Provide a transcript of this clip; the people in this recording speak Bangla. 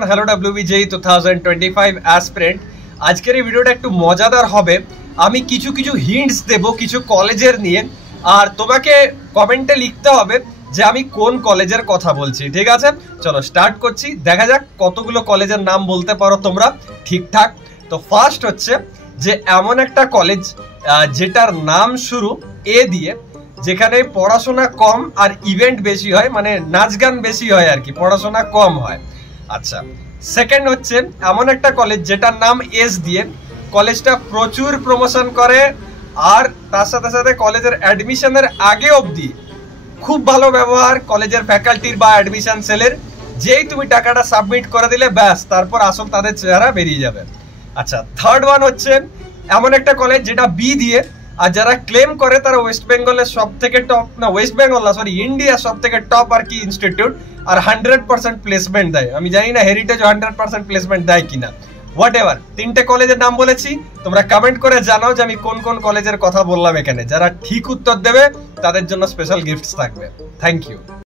Hello WBJ 2025 aspirant. আজকের এই ভিডিওটা একটু মজাদার হবে। আমি কিছু কিছু হিন্টস দেব কিছু কলেজের নিয়ে, আর তোমাকে কমেন্টে লিখতে হবে যে আমি কোন কলেজের কথা বলছি। ঠিক আছে, চলো স্টার্ট করছি। দেখা যাক কতগুলো কলেজের নাম বলতে পারো তোমরা ঠিকঠাক। তো ফার্স্ট হচ্ছে যে এমন একটা কলেজ যেটার নাম শুরু এ দিয়ে, যেখানে পড়াশোনা কম আর ইভেন্ট বেশি হয়, মানে নাচ গান বেশি হয় আর কি, পড়াশোনা কম হয়। আচ্ছা, সেকেন্ড হচ্ছে এমন একটা কলেজ যেটার নাম এস দিয়ে, কলেজটা প্রচুর প্রমোশন করে আর তার সাথে সাথে কলেজের অ্যাডমিশনের আগে অবধি খুব ভালো ব্যবহার কলেজের ফ্যাকাল্টির বা অ্যাডমিশন সেলের। যেই তুমি টাকাটা সাবমিট করে দিলে ব্যাস, তারপর আসল তাদের চেহারা বেরিয়ে যাবে। আচ্ছা, থার্ড ওয়ান হচ্ছে এমন একটা কলেজ যেটা বি দিয়ে, আর যারা ক্লেম করে তারা ওয়েস্ট বেঙ্গলের সব থেকে টপ, না ওয়েস্ট বেঙ্গল না সরি, ইন্ডিয়ার সব থেকে টপ আর কি ইনস্টিটিউট, আর 100% প্লেসমেন্ট দেয়। আমি জানি না হেরিটেজ 100% প্লেসমেন্ট দেয় কিনা, হোয়াট এভার। তিনটে কলেজের নাম বলেছি, তোমরা কমেন্ট করে জানাও যে আমি কোন কোন কলেজের কথা বললাম এখানে। যারা ঠিক উত্তর দেবে তাদের জন্য স্পেশাল গিফটস থাকবে। Thank you.